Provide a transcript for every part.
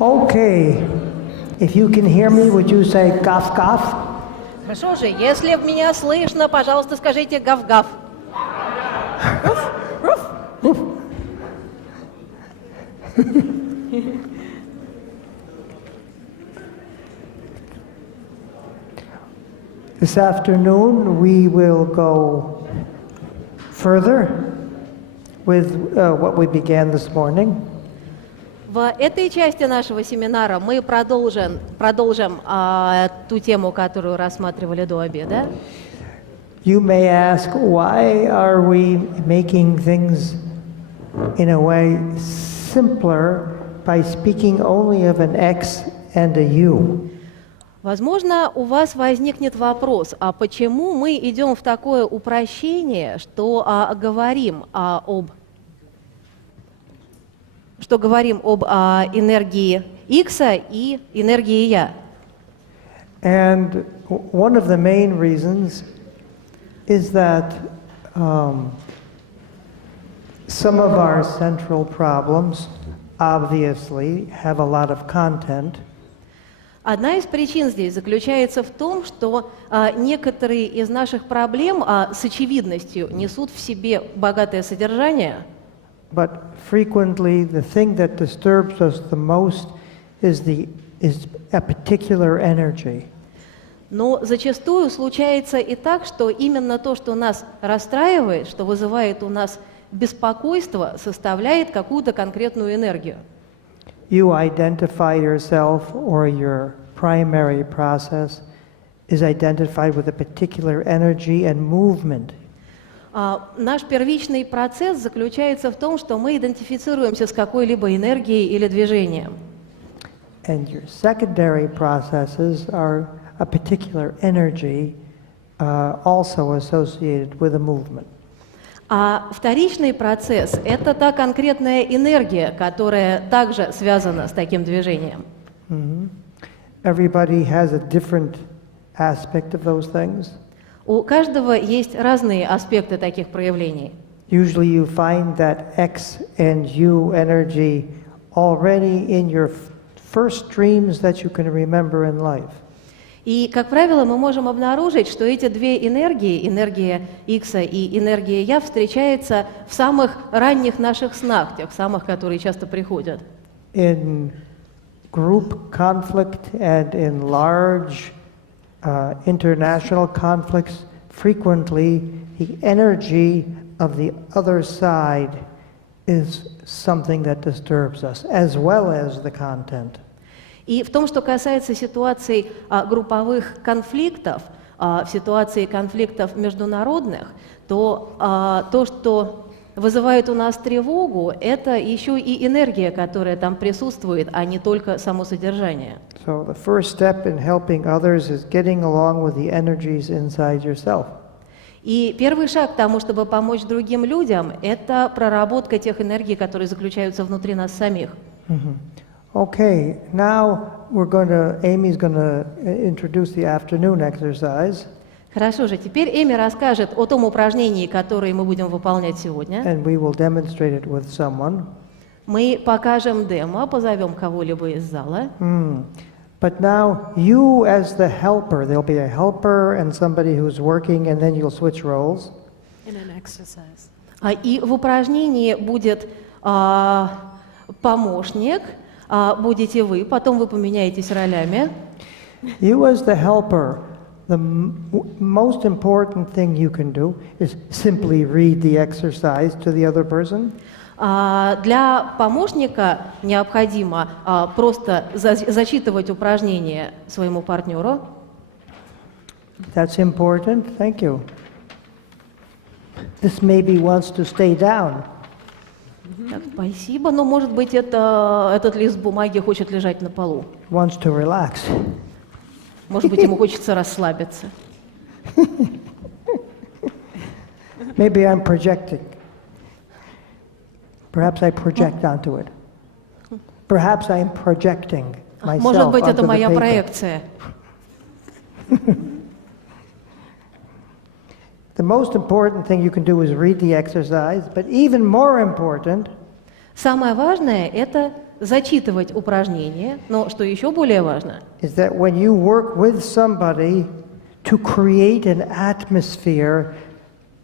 Okay. If you can hear me, would you say gaf gaf? Хорошо же, если меня слышно, пожалуйста, скажите гав-гав. This afternoon we will go further with what we began this morning. В этой части нашего семинара мы продолжим ту тему, которую рассматривали до обеда. You may ask, why are we making things in a way simpler by speaking only of an X and a U? Возможно, у вас возникнет вопрос, а почему мы идем в такое упрощение, что говорим об энергии X и энергии Я? And one of the main reasons is that some of our central problems obviously have a lot of content. Одна из причин здесь заключается в том, что некоторые из наших проблем с очевидностью несут в себе богатое содержание. But frequently the thing that disturbs us the most is a particular energy. Но зачастую случается и так, что именно то, что нас расстраивает, что вызывает у нас беспокойство, составляет какую-то конкретную энергию. You identify yourself, or your primary process is identified with a particular energy and movement. Наш первичный процесс заключается в том, что мы идентифицируемся с какой-либо энергией или движением. And your secondary processes are a particular energy also associated with a movement. А вторичный процесс – это та конкретная энергия, которая также связана с таким движением. Mm-hmm. Everybody has a different aspect of those things. У каждого есть разные аспекты таких проявлений. Usually you find that X and U energy already in your first dreams that you can remember in life. И, как правило, мы можем обнаружить, что эти две энергии, энергия X и энергия Я, встречаются в самых ранних наших снах, тех самых, которые часто приходят. In group conflict and in large international conflicts, frequently the energy of the other side is something that disturbs us, as well as the content. И в том, что касается ситуаций групповых конфликтов, в ситуации конфликтов международных, то то, что вызывает у нас тревогу, это еще и энергия, которая там присутствует, а не только само содержание. So the first step in helping others is getting along with the energies inside yourself. И первый шаг к тому, чтобы помочь другим людям, это проработка тех энергий, которые заключаются внутри нас самих. Mm-hmm. Okay, now Amy's going to introduce the afternoon exercise. Хорошо же, теперь Эми расскажет о том упражнении, которое мы будем выполнять сегодня. And we will demonstrate it with someone. Мы покажем демо, позовем кого-либо из зала. But now you as the helper, there'll be a helper and somebody who's working, and then you'll switch roles. In an exercise. И в упражнении будет помощник, будете вы, потом вы поменяетесь ролями. You as the helper, the most important thing you can do is simply read the exercise to the other person. Для помощника необходимо просто зачитывать упражнение своему партнеру. That's important. Thank you. This maybe wants to stay down. Так, спасибо, но может быть этот лист бумаги хочет лежать на полу. Wants to relax. Может быть, ему хочется расслабиться. Maybe I'm projecting. Perhaps I project onto it. Perhaps I'm projecting myself Может быть, это onto the моя paper. проекция. The most important thing you can do is read the exercise, but even more important, Самое важное – это зачитывать упражнения, но что еще более важно, is that when you work with somebody to create an atmosphere,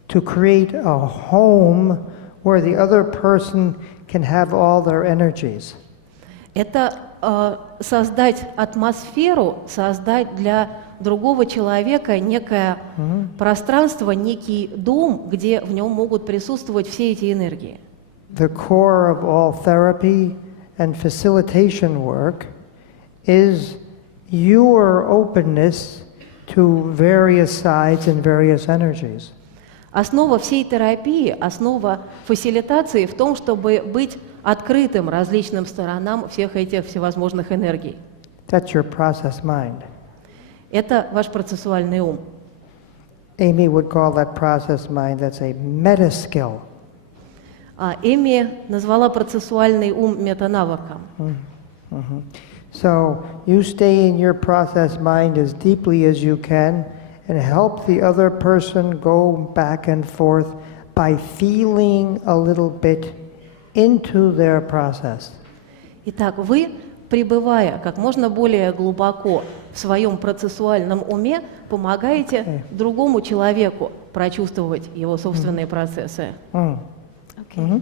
to create a home where the other person can have all their energies. это создать атмосферу, создать для другого человека некое пространство, некий дом, где в нем могут присутствовать все эти энергии. The core of all therapy and facilitation work is your openness to various sides and various energies. Основа всей терапии, основа фасилитации в том, чтобы быть открытым различным сторонам всех этих всевозможных энергий. That's your process mind. Это ваш процессуальный ум. Amy would call that process mind, that's a meta skill. Эми назвала процессуальный ум метанавыком. So you stay in your process mind as deeply as you can and help the other person go back and forth by feeling a little bit into their process. Итак, вы, пребывая как можно более глубоко в своем процессуальном уме, помогаете другому человеку прочувствовать его собственные процессы. Okay.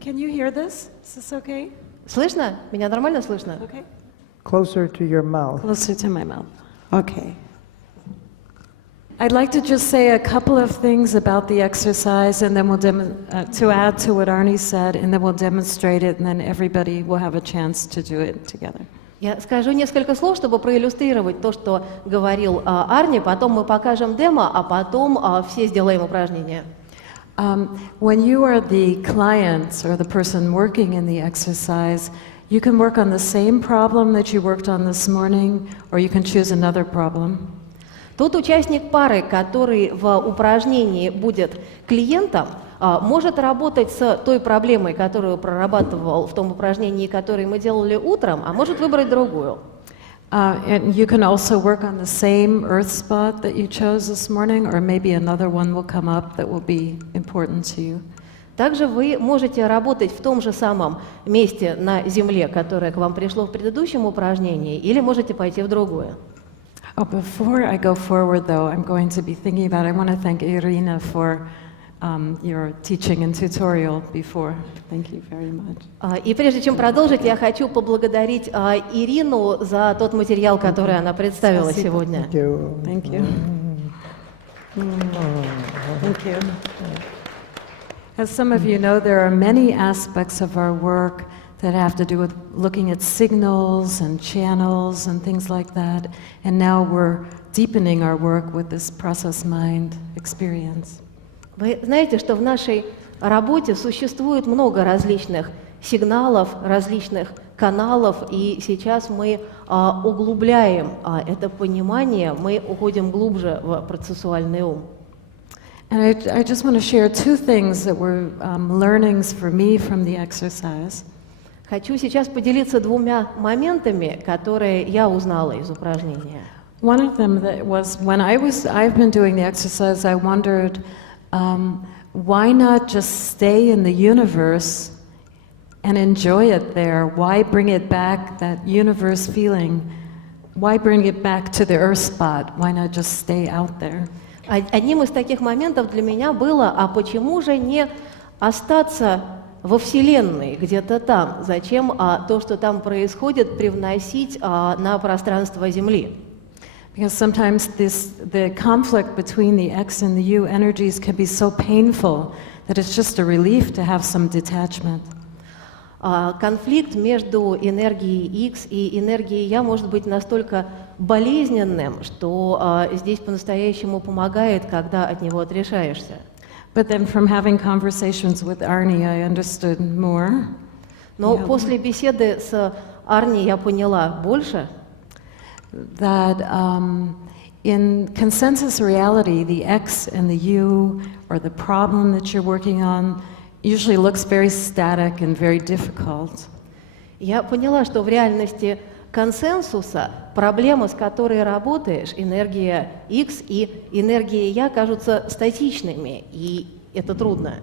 Can you hear this? Is this okay? Слышно? Меня нормально слышно? Okay. Closer to your mouth. Closer to my mouth. Okay. I'd like to just say a couple of things about the exercise, and then we'll to add to what Arni said, and then we'll demonstrate it, and then everybody will have a chance to do it together. Я скажу несколько слов, чтобы проиллюстрировать то, что говорил Арни, потом мы покажем демо, а потом все сделаем упражнения. When you are the client or the person working in the exercise, you can work on the same problem that you worked on this morning, or you can choose another problem. Тот участник пары, который в упражнении будет клиентом, может работать с той проблемой, которую прорабатывал в том упражнении, которое мы делали утром, а может выбрать другую. And you can also work on the same earth spot that you chose this morning, or maybe another one will come up that will be important to you. Также вы можете работать в том же самом месте на Земле, которое к вам пришло в предыдущем упражнении, или можете пойти в другое. Oh, before I go forward, though, I'm going to be thinking about. I want to thank Irina for your teaching and tutorial before. Thank you very much. И прежде чем продолжить, я хочу поблагодарить Ирину за тот материал, который она представила сегодня. Thank you. Thank you. Thank you. As some of you know, there are many aspects of our work that have to do with looking at signals and channels and things like that. And now we're deepening our work with this process mind experience. Вы знаете, что в нашей работе существует много различных сигналов, различных каналов, и сейчас мы углубляем это понимание, мы уходим глубже в процессуальный ум. And I just want to share two things that were learnings for me from the exercise. Хочу сейчас поделиться двумя моментами, которые я узнала из упражнения. One of them that was when I've been doing the exercise, I wondered, why not just stay in the universe and enjoy it there? Why bring it back, that universe feeling? Why bring it back to the earth spot? Why not just stay out there? Одним из таких моментов для меня было, а почему же не остаться во Вселенной, где-то там? Зачем то, что там происходит, привносить на пространство Земли? Because sometimes the conflict between the X and the U energies can be so painful that it's just a relief to have some detachment. Конфликт между энергией X и энергией Я может быть настолько болезненным, что здесь по-настоящему помогает, когда от него отрешаешься. But then from having conversations with Arni, I understood more. Но после беседы с Арни я поняла больше, that in consensus reality, the X and the U, or the problem that you're working on, usually looks very static and very difficult. Я поняла, что в реальности консенсуса проблема, с которой работаешь, энергия X и энергия Я, кажутся статичными, и это трудно.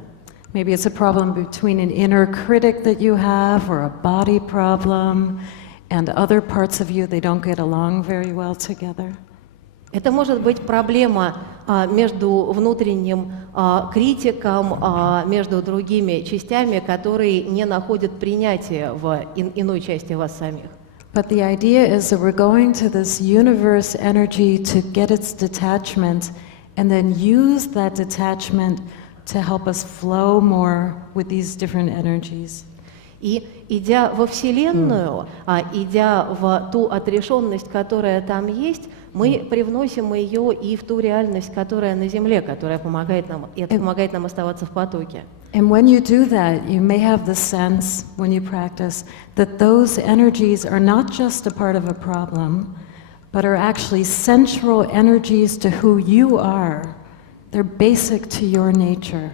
Maybe it's a problem between an inner critic that you have or a body problem and other parts of you, they don't get along very well together. Это может быть проблема между внутренним критиком, между другими частями, которые не находят принятия в иной части вас самих. But the idea is that we're going to this universe energy to get its detachment and then use that detachment to help us flow more with these different energies. И идя во Вселенную, идя в ту отрешенность, которая там есть, мы привносим ее и в ту реальность, которая на Земле, которая помогает нам, и это помогает нам оставаться в потоке. And when you do that, you may have the sense, when you practice, that those energies are not just a part of a problem, but are actually central energies to who you are. They're basic to your nature.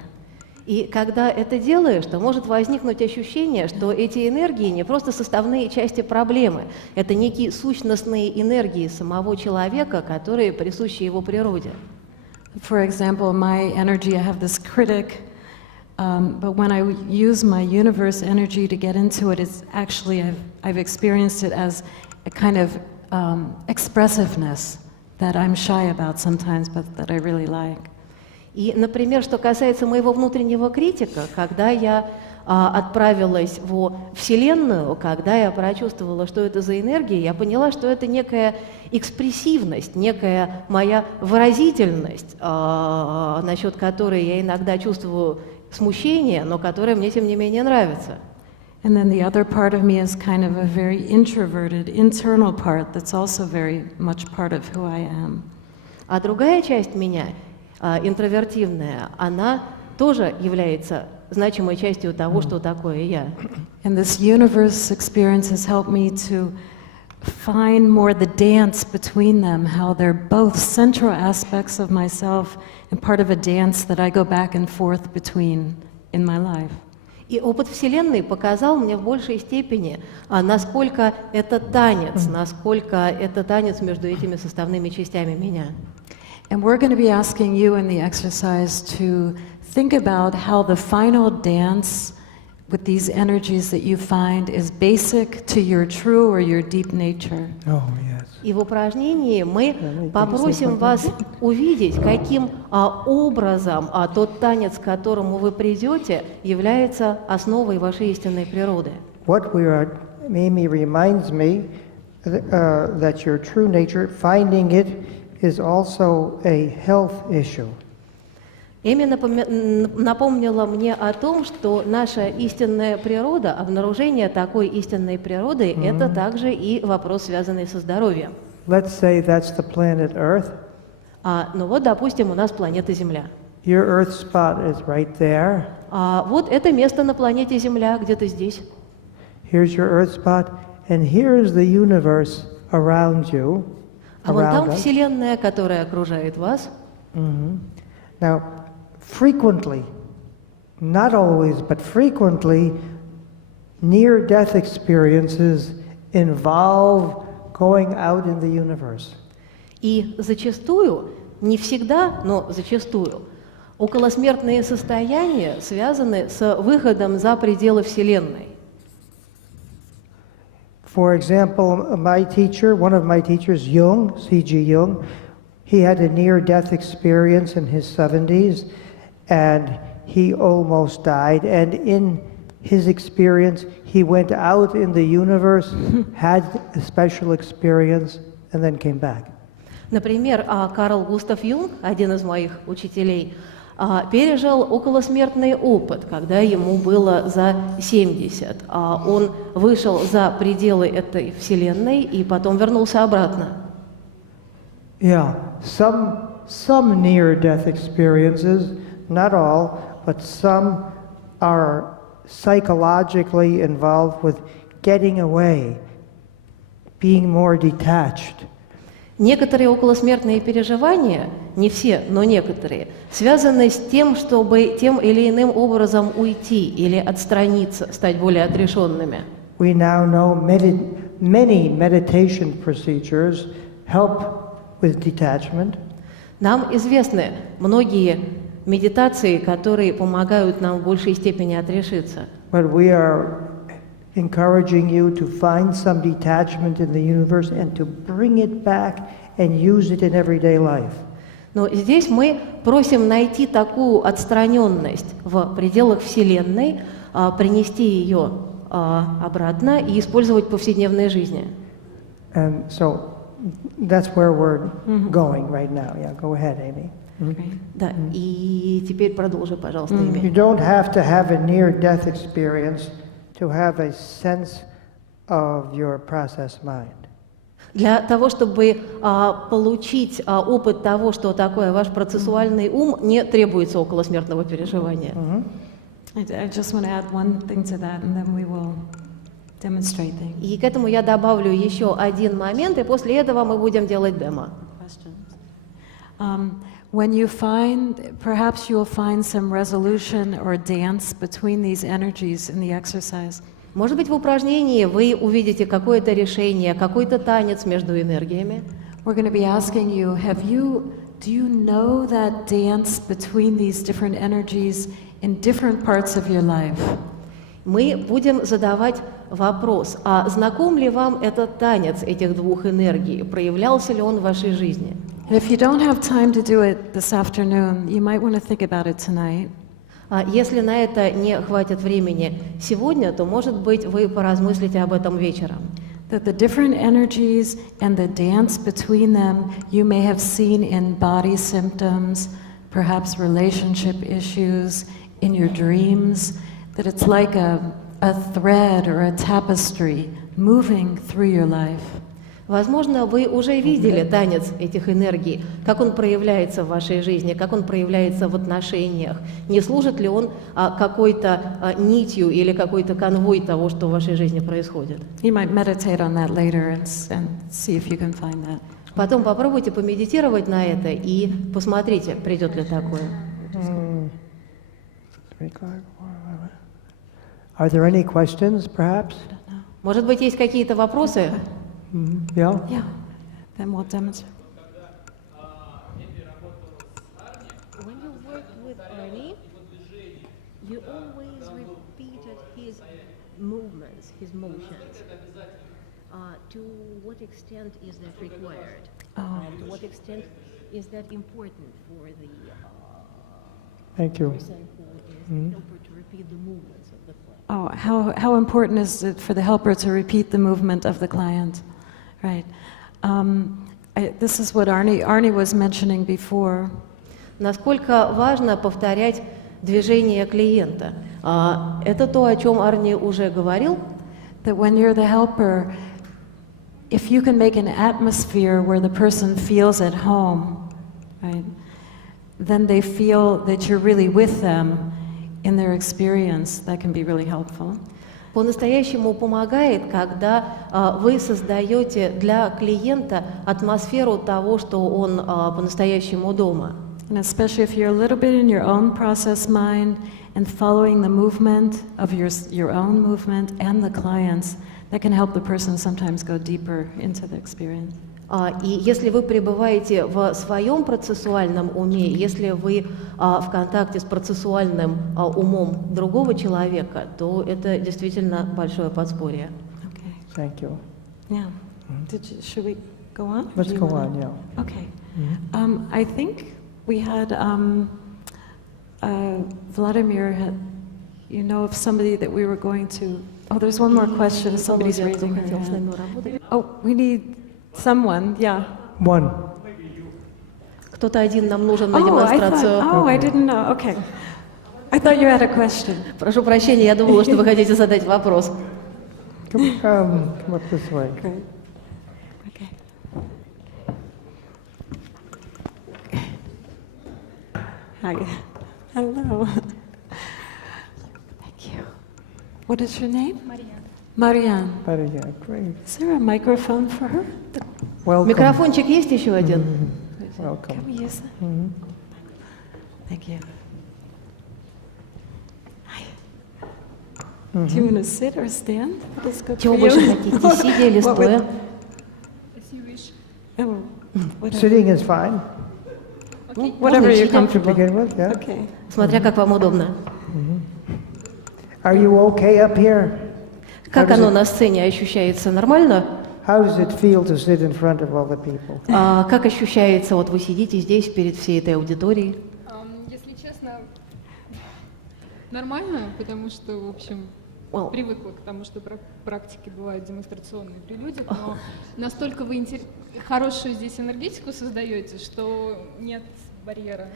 И когда это делаешь, то может возникнуть ощущение, что эти энергии не просто составные части проблемы, это некие сущностные энергии самого человека, которые присущи его природе. For example, my energy, I have this critic, but when I use my universe energy to get into it, it's actually, I've experienced it as a kind of expressiveness that I'm shy about sometimes, but that I really like. И, например, что касается моего внутреннего критика, когда я отправилась во Вселенную, когда я прочувствовала, что это за энергия, я поняла, что это некая экспрессивность, некая моя выразительность, насчет которой я иногда чувствую смущение, но которая мне, тем не менее, нравится. And then the other part of me is kind of a very introverted, internal part that's also very much part of who I am. А другая часть меня, интровертивная, она тоже является значимой частью того, что такое я. And this universe experience has helped me to find more the dance between them, how they're both central aspects of myself and part of a dance that I go back and forth between in my life. И опыт Вселенной показал мне в большей степени, насколько это танец между этими составными частями меня. And we're going to be asking you in the exercise to think about how the final dance with these energies that you find is basic to your true or your deep nature. Oh, yes. И в упражнении мы попросим вас увидеть, каким образом тот танец, к которому вы придете, является основой вашей истинной природы. What we are, Mimi reminds me that your true nature, finding it, is also a health issue. Эми напомнила мне о том, что наша истинная природа, обнаружение такой истинной природы, это также и вопрос, связанный со здоровьем. Let's say that's the planet Earth. Ну вот, допустим, у нас планета Земля. Your Earth spot is right there. Вот это место на планете Земля, где-то здесь. Here's your Earth spot, and here's the universe around you. А вон там around us. Вселенная, которая окружает вас. Now, frequently, not always, but frequently, near-death experiences involve going out in the universe. И зачастую, не всегда, но зачастую, околосмертные состояния связаны с выходом за пределы Вселенной. For example, my teacher, one of my teachers, Jung, C.G. Jung, he had a near-death experience in his 70s, and he almost died. And in his experience, he went out in the universe, had a special experience, and then came back. Например, Карл Густав Юнг, один из моих учителей, пережил околосмертный опыт, когда ему было за 70. Он вышел за пределы этой Вселенной и потом вернулся обратно. Yeah, some near-death experiences, not all, but some are psychologically involved with getting away, being more detached. Некоторые околосмертные переживания, не все, но некоторые, связаны с тем, чтобы тем или иным образом уйти или отстраниться, стать более отрешенными. We now know many meditation procedures help with detachment. Нам известны многие медитации, которые помогают нам в большей степени отрешиться. But we are encouraging you to find some detachment in the universe and to bring it back and use it in everyday life. Но здесь мы просим найти такую отстраненность в пределах Вселенной, принести ее обратно и использовать в повседневной жизни. And so that's where we're going right now. Yeah, go ahead, Amy. Да, и теперь продолжи, пожалуйста, You Эми. don't have to have a near-death experience to have a sense of your process mind. Для того, чтобы получить опыт того, что такое ваш процессуальный ум, не требуется околосмертного переживания. I just want to add one thing to that, and then we will demonstrate things. И к этому я добавлю еще один момент, и после этого мы будем делать демо. When you find, perhaps you'll find some resolution or dance between these energies in the exercise. Может быть, в упражнении вы увидите какое-то решение, какой-то танец между энергиями. We're going to be asking you, do you know that dance between these different energies in different parts of your life? Мы будем задавать вопрос, а знаком ли вам этот танец этих двух энергий? Проявлялся ли он в вашей жизни? And if you don't have time to do it this afternoon, you might want to think about it tonight. А если на это не хватит времени сегодня, то, может быть, вы поразмыслите об этом вечером. That the different energies and the dance between them you may have seen in body symptoms, perhaps relationship issues, in your dreams, that it's like a thread or a tapestry moving through your life. Возможно, вы уже видели танец этих энергий, как он проявляется в вашей жизни, как он проявляется в отношениях. Не служит ли он какой-то нитью или какой-то конвой того, что в вашей жизни происходит? You might meditate on that later and see if you can find that. Потом попробуйте помедитировать на это и посмотрите, придет ли такое. Are there any questions, perhaps? Может быть, есть какие-то вопросы? Yeah? Yeah, then we'll demonstrate. When you worked with Arni, you always repeated his movements, his motions. To what extent is that required? To what extent is that important for the Thank you. person who is the helper to repeat the movements of the client? Oh, how important is it for the helper to repeat the movement of the client? Right. This is what Arni was mentioning before. Насколько важно повторять движение клиента? Это то, о чем Арни уже говорил. That when you're the helper, if you can make an atmosphere where the person feels at home, right, then they feel that you're really with them in their experience. That can be really helpful. По-настоящему помогает, когда вы создаете для клиента атмосферу того, что он по-настоящему дома. And especially if you're a little bit in your own process mind and following the movement of your own movement and the client's, that can help the person sometimes go deeper into the experience. И если вы пребываете в своем процессуальном уме, если вы в контакте с процессуальным умом другого человека, то это действительно большое подспорье. Okay. Thank you. Yeah. Should we go on? Let's Do you go wanna- on, yeah. Okay. I think we had Vladimir had, you know, of somebody that we were going to. Oh, there's one more question. Somebody's raising their hand. Oh, we need someone. Yeah. One. Кто-то один нам нужен на I демонстрацию. didn't know. Okay. I thought you had a question. Прошу прощения, я думала, что вы хотите задать вопрос. Come up this way. Great. Okay. Hi. Hello. Thank you. What is your name? Marianne. Yeah, great. Is there a microphone for her? Welcome. Микрофончик есть еще один? Welcome. Can we use that? Thank you. Hi. Do you want to sit or stand? What is good Чего for больше you? хотите, сидя или What стоя? Oh, whatever. Sitting is fine. Ну, Whatever можно и you're сидя. To comfortable. begin with, yeah. Okay. Смотря как вам удобно. Are you okay up here? Как How does оно it- на сцене ощущается? Нормально? How does it feel to sit in front of all the people? А как ощущается, вот вы сидите здесь перед всей этой аудиторией? Если честно, нормально, потому что, в общем, Well, привыкла к тому, что практики бывают демонстрационные при людях, но настолько вы хорошую здесь энергетику создаете, что нет барьера.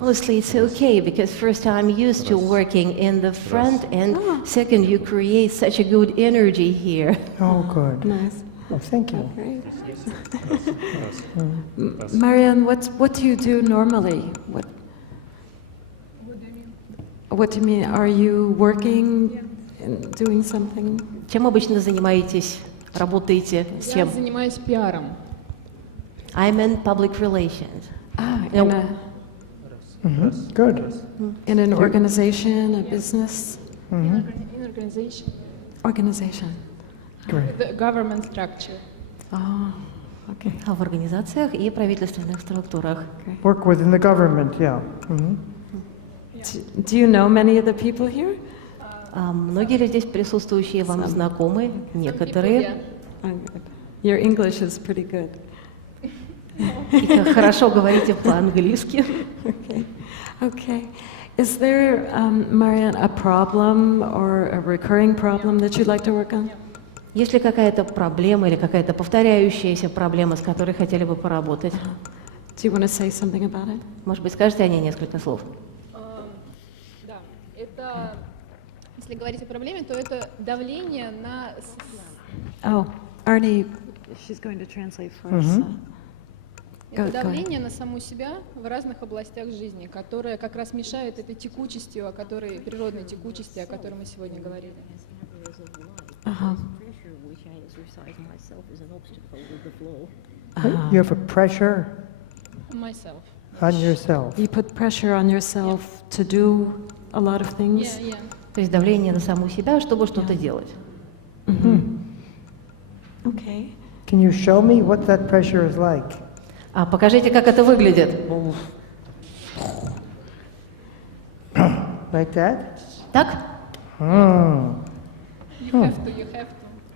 honestly, it's okay because first I'm used to working in the front, and second, you create such a good energy here. Oh, good. Nice. Well, thank you. Great. Marianne, what do you do normally? What do you mean? Are you working and doing something? Чем обычно занимаетесь? Работаете с Я чем? занимаюсь пиаром. I'm in public relations. Good. In an organization, a business In organization, organization. Great. the government structure. Oh, okay. А в организациях и правительственных структурах. Work within the government, yeah. Do you know many of the people here? А многие ли здесь присутствующие вам знакомы? Некоторые. Oh, good. Your English is pretty good. И как хорошо говорите по-английски. Okay. Okay. Is there, Marianne, a problem or a recurring problem that you'd like to work on? Есть ли какая-то проблема или какая-то повторяющаяся проблема, с которой хотели бы поработать? Do you want to say something about it? Может быть, скажете о ней несколько слов? Да, это, если говорить о проблеме, то это давление на... Oh, Arni, she's going to translate for us. Это Go ahead. давление на саму себя в разных областях жизни, которое как раз мешает этой текучести, природной текучести, о которой мы сегодня говорили. Uh-huh. You have a pressure Myself. on yourself. You put pressure on yourself to do a lot of things. Yeah. То есть давление на саму себя, чтобы что-то делать. Okay. Can you show me what that pressure is like? А покажите, как это выглядит. Like that? Так? Hmm. You have to.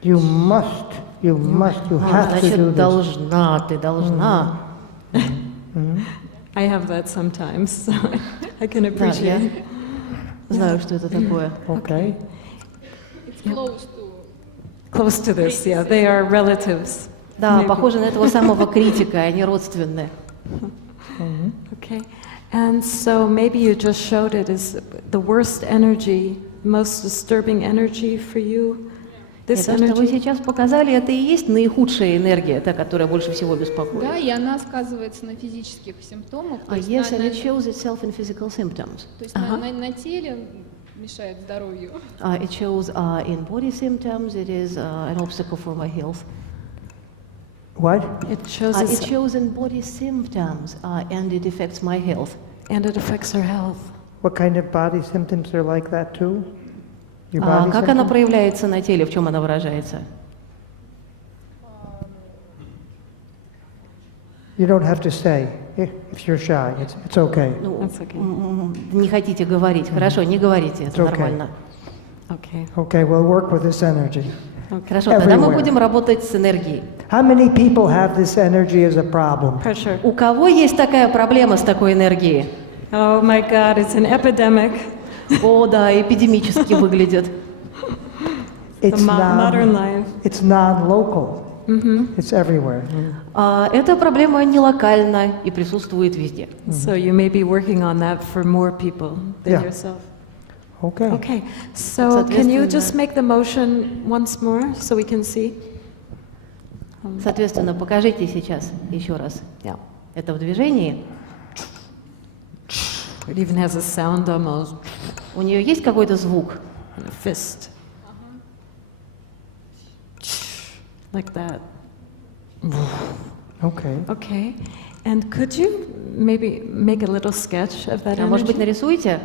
You must, you have to do Значит, this. должна, ты должна. I have that sometimes, so I can Да, я appreciate. знаю, что это такое. Okay. It's close to. Close to this, yeah. They are relatives. Да, Maybe. похоже на этого самого критика, они родственные. Okay. And so maybe you just showed it as the worst energy, most disturbing energy for you. This Это, что вы energy. сейчас показали, это и есть наихудшая энергия, та, которая больше всего беспокоит. Да, и она сказывается на физических симптомах, то есть, Yes, and на, it shows itself in physical symptoms. то есть на теле мешает здоровью. It shows in body symptoms, it is an obstacle for my health. What? It shows It us, shows in body symptoms, and it affects my health. and it affects our health. What kind of body symptoms are like that too? Your body Как она symptoms? проявляется на теле, в чем она выражается? You don't have to say if you're shy. It's okay. Ну, That's okay. не хотите говорить. Хорошо, не говорите, это It's okay. нормально. Okay. Okay, we'll work with this energy. Хорошо, тогда мы Everywhere. будем работать с энергией. How many people have this energy as a problem? Pressure. У кого есть такая проблема с такой энергией? Oh my God, it's an epidemic. О, да, эпидемически выглядит. It's Modern life. it's non-local. It's everywhere. Эта проблема не локальна и присутствует везде. So you may be working on that for more people than Yeah. yourself. Okay. Okay, so can you Соответственно- just make the motion once more so we can see? Соответственно, покажите сейчас еще раз это в движении. It even has a sound almost, У нее есть какой-то звук? and a fist. Like that. Okay. Okay, and could you maybe make a little sketch of that А может быть, energy? нарисуете?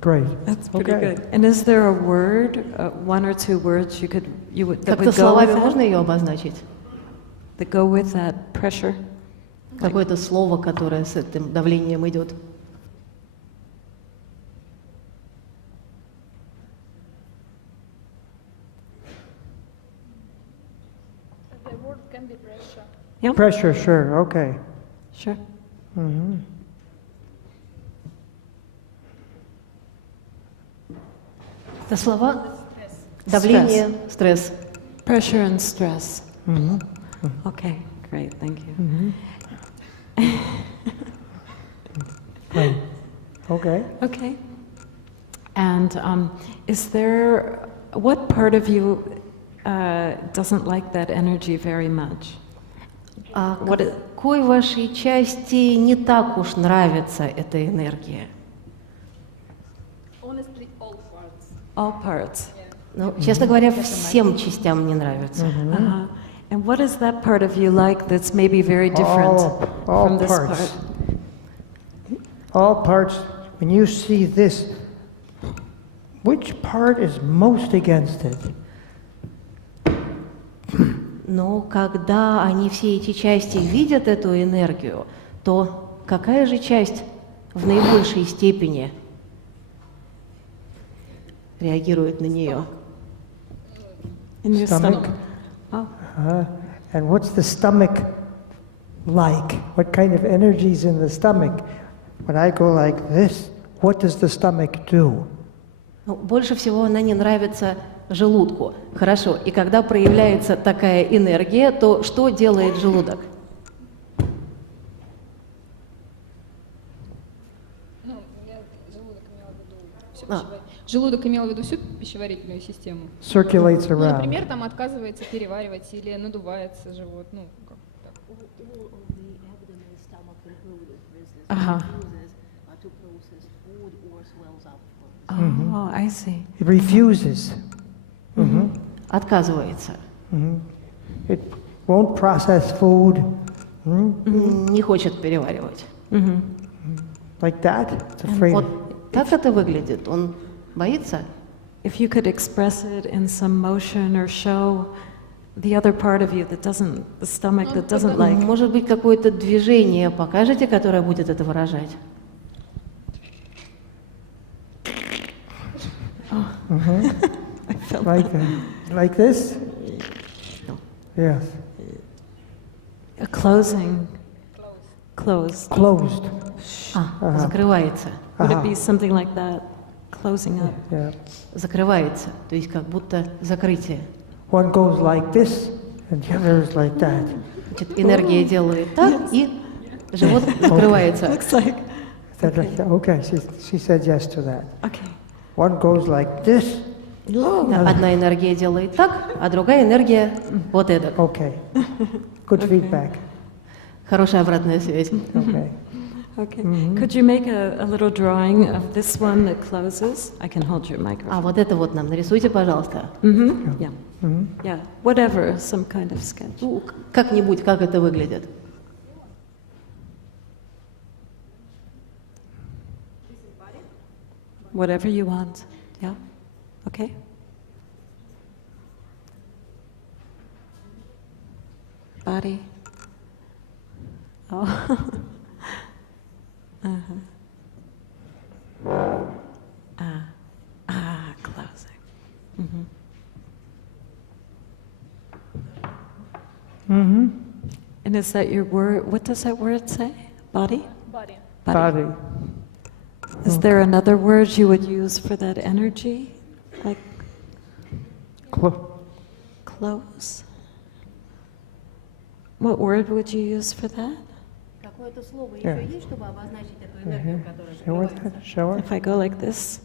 Great. That's pretty Okay. good. And is there a word, one or two words that Как-то would go словами with можно that? ее обозначить? That go with that pressure? Какое-то слово, которое с этим давлением идет. The word can be pressure. Yeah. Pressure, sure, okay. Sure. Это слова давление, стресс. Pressure and stress. Okay, great, thank you. Right. Okay. Okay. And is there, what part of you doesn't like that energy very much? А какой вашей части не так уж нравится эта энергия? Honestly, all parts. All parts. Ну, честно говоря, всем частям не нравится. Uh-huh. And what is that part of you like that's maybe very different All from this parts. part? All parts, when you see this, which part is most against it? Но когда они все эти части видят эту энергию, то какая же часть в наибольшей степени реагирует на нее? In your Stomach. stomach. Oh. And what's the stomach like? What kind of energy's in the stomach? When I go like this, what does the stomach do? Ну, больше всего она не нравится желудку. Хорошо, и когда проявляется такая энергия, то что делает желудок? Ну, желудок имел в виду всю пищеварительную систему. Circulates Ну, around. например, там отказывается переваривать или надувается живот. Ну, как так. Uh-huh. Oh, I see. It refuses. Отказывается. It won't process food. Не хочет переваривать. Like that. It's afraid. Вот так это выглядит. Он боится. If you could express it in some motion or show the other part of you that doesn't, the stomach that doesn't like. Может быть, какое-то движение покажете, которое будет это выражать? Like this? Yes. A closing. Closed. Closed. Закрывается. Would it be something like that? Closing up. Yeah. Закрывается. То есть как будто закрытие. One goes like this, and the other is like that. Значит, энергия делает так, и живот закрывается. Looks like. Okay, she said yes to that. Okay. One goes like this. Одна энергия делает так, а другая энергия вот это. Okay. Good feedback. Хорошая обратная связь. Okay. Okay. Could you make a little drawing of this one that closes? I can hold your microphone. А вот это вот нам нарисуйте, пожалуйста. Yeah. Yeah. Whatever, some kind of sketch. Ну, как-нибудь, как это выглядит. Whatever you want. Yeah. Okay. Body. Oh. Closing. And is that your word? What does that word say? Body? Body. Body. Is there another word you would use for that energy? Like close? What word would you use for that? Какое-то слово Yeah. еще есть, чтобы обозначить эту энергию, которая Show закрывается? it. Show it. If I go like this?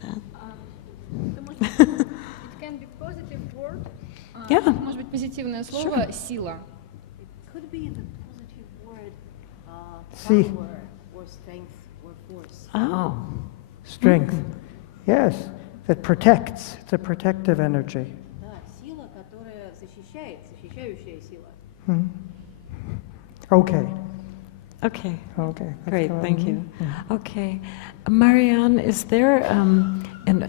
It can be positive word. Yeah. Может быть, позитивное слово сила. Could be the positive word, See. power, or strength, or force. Oh. Strength. Yes. That protects. It's a protective energy. Да, сила, которая защищает, защищающая сила. Okay. Okay. Okay. that's Great, all. thank you. Okay. Marianne, is there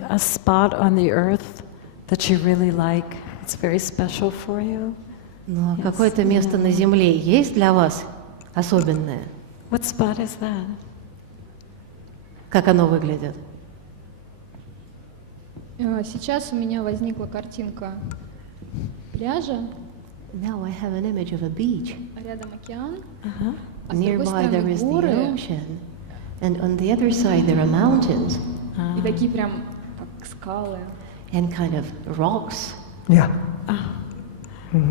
a spot on the earth that you really like? It's very special for you? Но Yes. какое-то место на Земле есть для вас особенное? What spot is that? Как оно выглядит? Сейчас у меня возникла картинка пляжа, Now I have an image of a beach. рядом океан, Uh-huh. а с другой Nearby there стороны is the горы, ocean, and on the other side there are mountains и такие прям как скалы. and kind of rocks. Yeah.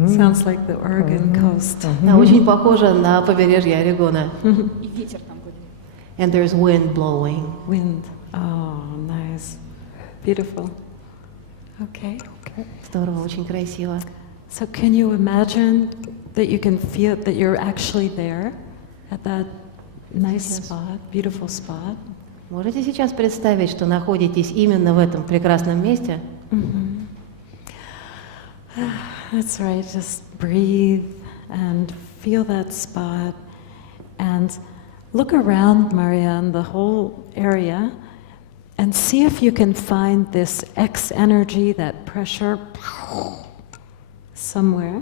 Sounds like the Oregon coast. Да, очень похоже на побережье Орегона. И ветер там гуляет. And there's wind blowing. Wind. Oh, nice. Beautiful. Okay. Здорово, очень красиво. So can you imagine that you can feel that you're actually there at that nice spot, beautiful spot? Можете сейчас представить, что находитесь именно в этом прекрасном месте? That's right. Just breathe and feel that spot and look around, Marianne, the whole area, and see if you can find this X energy, that pressure somewhere.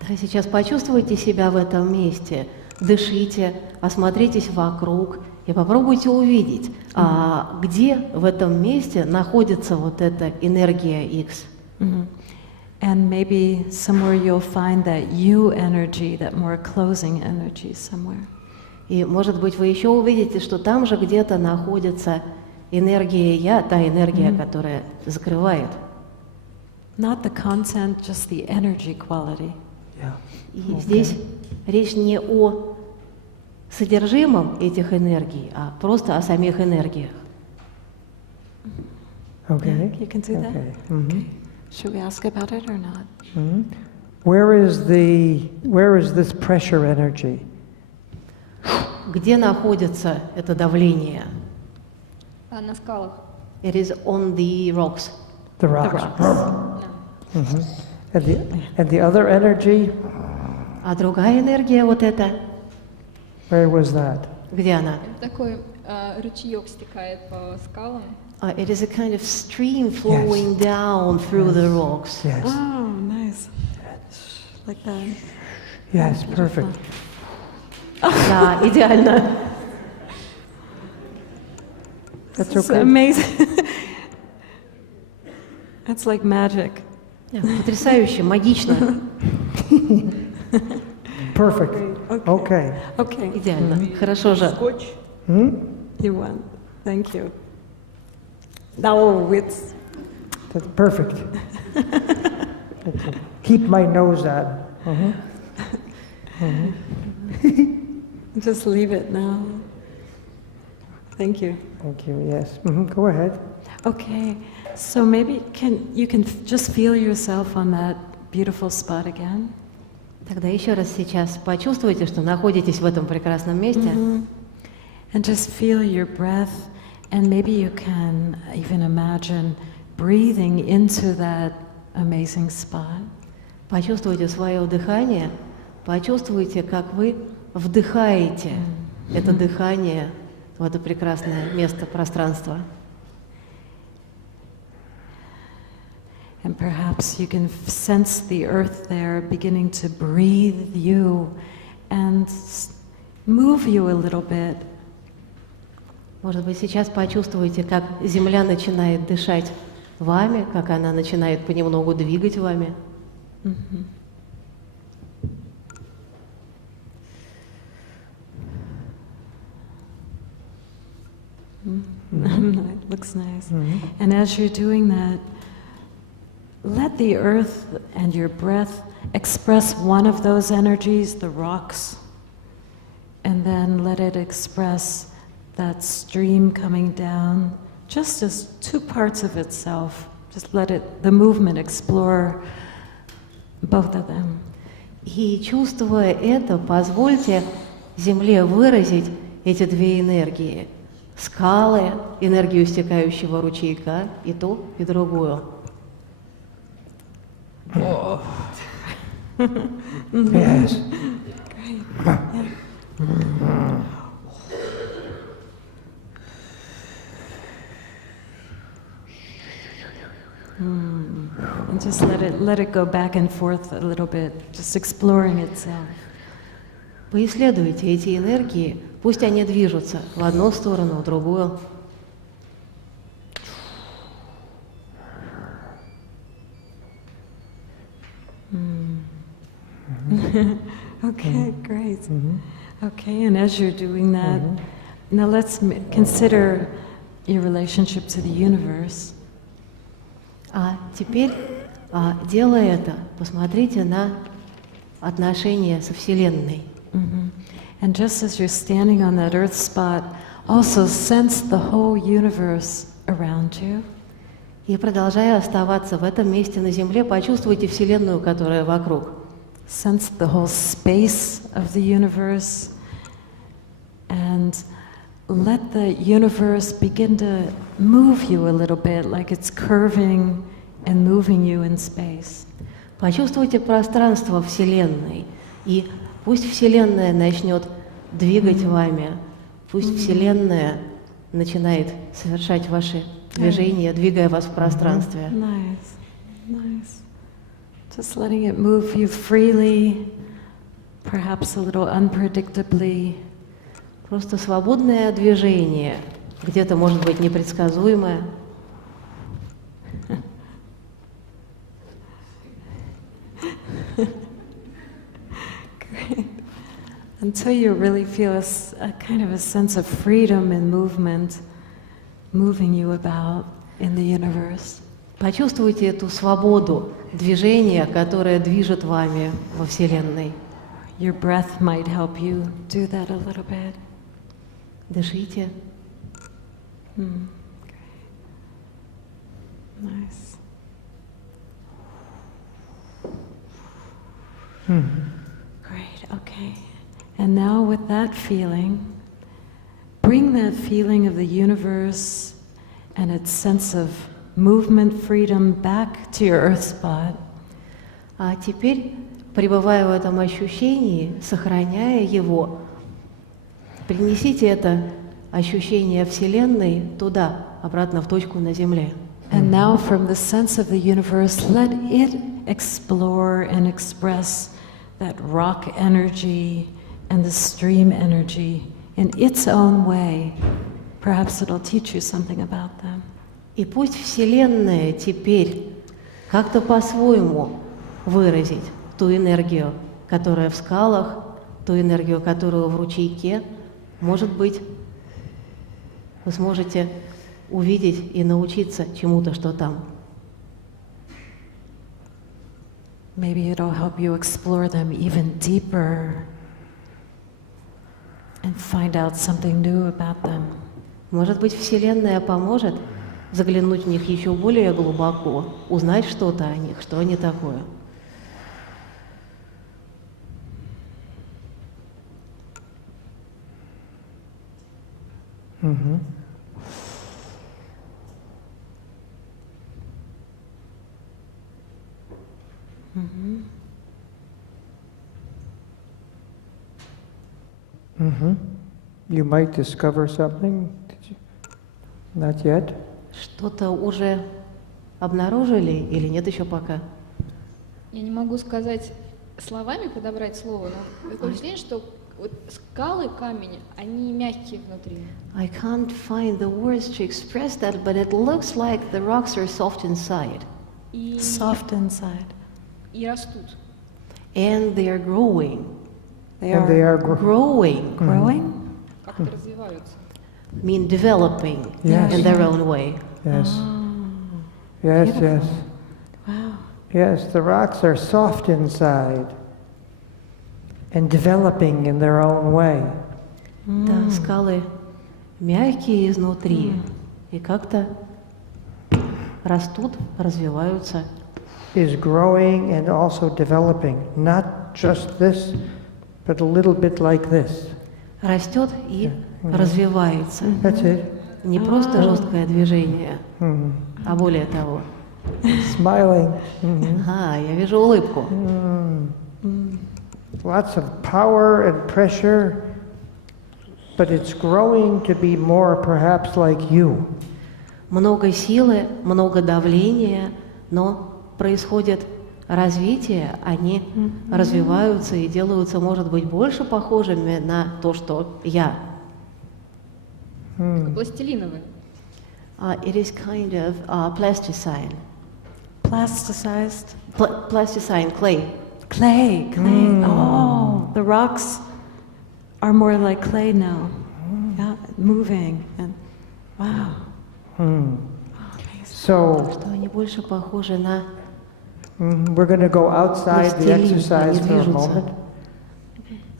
Да, сейчас почувствуйте себя в этом месте, дышите, осмотритесь вокруг и попробуйте увидеть, где в этом месте находится вот эта энергия X. And maybe somewhere you'll find that you energy, that more closing energy somewhere. И, может быть, вы еще увидите, что там же где-то находится энергия Я, та энергия, которая закрывает. Not the content, just the energy quality. Yeah. И здесь речь не о содержимом этих энергий, а просто о самих энергиях. Okay. You can do that? Okay. Mhm. Should we ask about it or not? Mhm. Where is this pressure energy? Где находится это давление? На скалах. It is on the rocks. The rocks. rocks. Mhm. And the other energy, А другая энергия вот эта, where was that? где она? Такой ручеек стекает по скалам. It is a kind of stream flowing down through the rocks. Yes. Oh, nice. Like that. Yes, perfect. Да, идеально. That's It's okay. amazing. It's like magic. Потрясающе, магично, Perfect. Okay. Okay. идеально. Хорошо же. Hmm? You won. Thank you. No, it's That's perfect. Keep my nose on. just leave it now. Thank you. Thank you. Yes. Go ahead. Okay, so maybe you can just feel yourself on that beautiful spot again. Тогда еще раз сейчас почувствуйте, что находитесь в этом прекрасном месте. And just feel your breath, and maybe you can even imagine breathing into that amazing spot. Почувствуйте свое дыхание, почувствуйте, как вы вдыхаете это дыхание в это прекрасное место, пространство. And perhaps you can sense the earth there beginning to breathe you and move you a little bit. Может быть, сейчас почувствуете, как земля начинает дышать вами, как она начинает понемногу двигать вами. It looks nice. And as you're doing that, let the earth and your breath express one of those energies, the rocks, and then let it express that stream coming down, just as two parts of itself. Just let it, the movement explore both of them. И чувствуя это, позвольте земле выразить эти две энергии. Скалы, энергию стекающего ручейка, и ту, и другую. Yes. And just let it go back and forth a little bit, just exploring itself. Поисследуйте эти энергии, пусть они движутся в одну сторону, в другую. Okay, great. Okay, and as you're doing that, now let's consider your relationship to the universe. А теперь, делая это, посмотрите на отношения со Вселенной. And just as you're standing on that earth spot, also sense the whole universe around you. И продолжая оставаться в этом месте на Земле, почувствуйте Вселенную, которая вокруг. Sense the whole space of the universe and let the universe begin to move you a little bit, like it's curving and moving you in space. Почувствуйте пространство Вселенной, и пусть Вселенная начнет двигать вами, пусть Вселенная начинает совершать ваши движения, двигая вас в пространстве. Nice, nice. Just letting it move you freely, perhaps a little unpredictably. Просто свободное движение, где-то, может быть, непредсказуемое. Great. Until you really feel a kind of a sense of freedom and movement moving you about in the universe. Почувствуйте эту свободу движения, которое движет вами во Вселенной. Your breath might help you do that a little bit. Дышите. Great. Nice. Great, okay. And now with that feeling, bring that feeling of the universe and its sense of movement, freedom back to your earth spot. А теперь, пребывая в этом ощущении, сохраняя его, принесите это ощущение Вселенной туда, обратно в точку на Земле. And now from the sense of the universe, let it explore and express that rock energy and the stream energy in its own way. Perhaps it'll teach you something about them. И пусть Вселенная теперь как-то по-своему выразить ту энергию, которая в скалах, ту энергию, которую в ручейке. Может быть, вы сможете увидеть и научиться чему-то, что там. Maybe it'll help you explore them even deeper and find out something new about them. Может быть, Вселенная поможет заглянуть в них еще более глубоко, узнать что-то о них, что они такое. You might discover something. Did you? Not yet. Что-то уже обнаружили или нет еще пока? Я не могу сказать словами, подобрать слово, но такое впечатление, что вот скалы, камень, они мягкие внутри. I can't find the words to express that, but it looks like the rocks are soft inside. И, Soft inside. и растут. And they are growing. They And they are are Growing growing? Как-то развиваются. mean developing Yes. in their own way. Yes. Oh, Yes, beautiful. yes. Wow. Yes, the rocks are soft inside and developing in their own way. Да, скалы мягкие изнутри и как-то растут, развиваются. Is growing and also developing. Not just this, but a little bit like this. Растет и развивается. That's it. Не просто жесткое движение, а более того. Smiling. Ага, я вижу улыбку. Lots of power and pressure but it's growing to be more perhaps like you. Много силы, много давления, но происходит развитие, они развиваются и делаются, может быть, больше похожими на то, что я. Пластилиновые. It is kind of plasticine. Plasticized? Plasticine, clay. Clay. Oh, the rocks are more like clay now. Yeah, moving and wow. So Что они больше похожи на we're going to go outside the Пластилин, exercise они for a движутся. moment.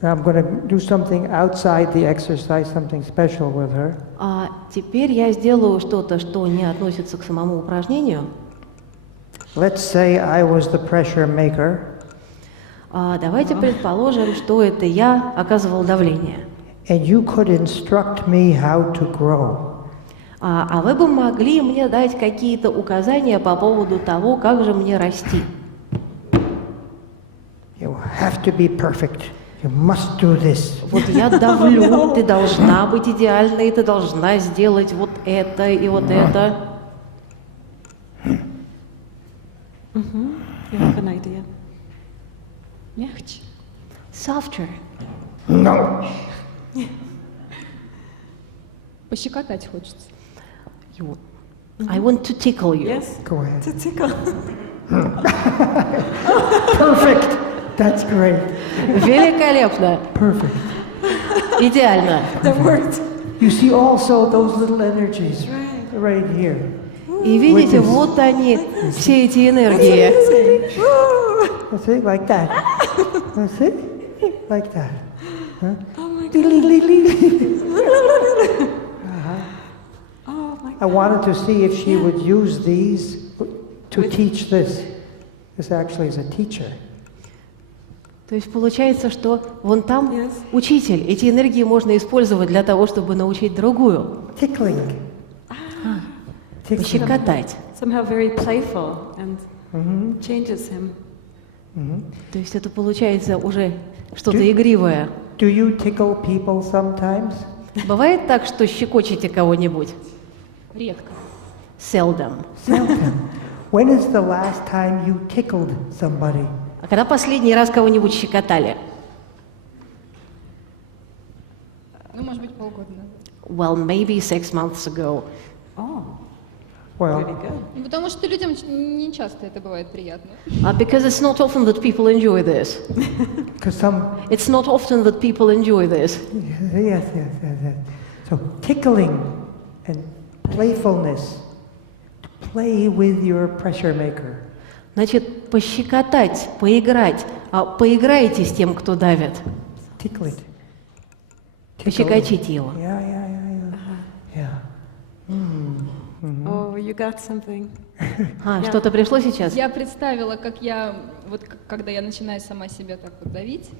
I'm going to do something outside the exercise, something special with her. А теперь я сделаю что-то, что не относится к самому упражнению. Let's say I was the pressure maker, Давайте предположим, что это я оказывал давление. and you could instruct me how to grow. А вы бы могли мне дать какие-то указания по поводу того, как же мне расти. You have to be perfect. You must do this. Вот я давлю, ты должна быть идеальной, ты должна сделать вот это и вот это. You have an idea. Мягче. Softer. No. Пощекотать хочется. I want to tickle you. Yes. Go ahead. To tickle. Perfect. That's great. Великолепно. Perfect. Идеально. That worked. You see also those little energies right here. И видите, With this. вот они, все эти энергии. That's it, like that. That's it, like that. Huh? Oh my God. Oh my I wanted to see if she would use these to teach this. This actually is a teacher. То есть получается, что вон там Yes. учитель. Эти энергии можно использовать для того, чтобы научить другую. Tickling. Tickling. Пощекотать. Somehow very playful and changes him. То есть это получается уже что-то игривое. Do you tickle people sometimes? Бывает так, что щекочете кого-нибудь? Редко. Seldom. Seldom. When is the last time you tickled somebody? А когда последний раз кого-нибудь щекотали? Ну, может быть, полгода назад. Well, maybe 6 months ago. Oh, Well, very good. Ну, потому что людям не часто это бывает приятно. Because it's not often that people enjoy this. because some, It's not often that people enjoy this. yes. So tickling and playfulness, to play with your pressure maker. Значит, пощекотать, поиграть. Поиграйте с тем, кто давит. Tickle it. Пощекочите его. Yeah. Oh, you got something. Что-то пришло сейчас? Я представила, как я, вот когда я начинаю сама себя так вот давить,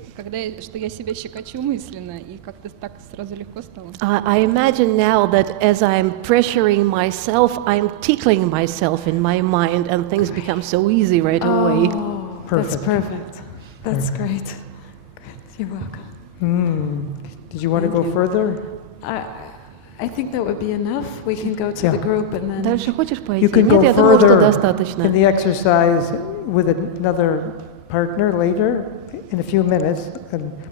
что я себя щекочу мысленно, и как-то так сразу легко стало. I imagine now that as I'm pressuring myself, I'm tickling myself in my mind, and things become so easy right away. Oh, that's perfect. That's great. Good. You're welcome. Did you want to go further? I think that would be enough. We can go to Yeah. the group and then. Дальше хочешь You пойти? can Нет, go я думаю, что further достаточно. in the exercise with another partner later in a few minutes.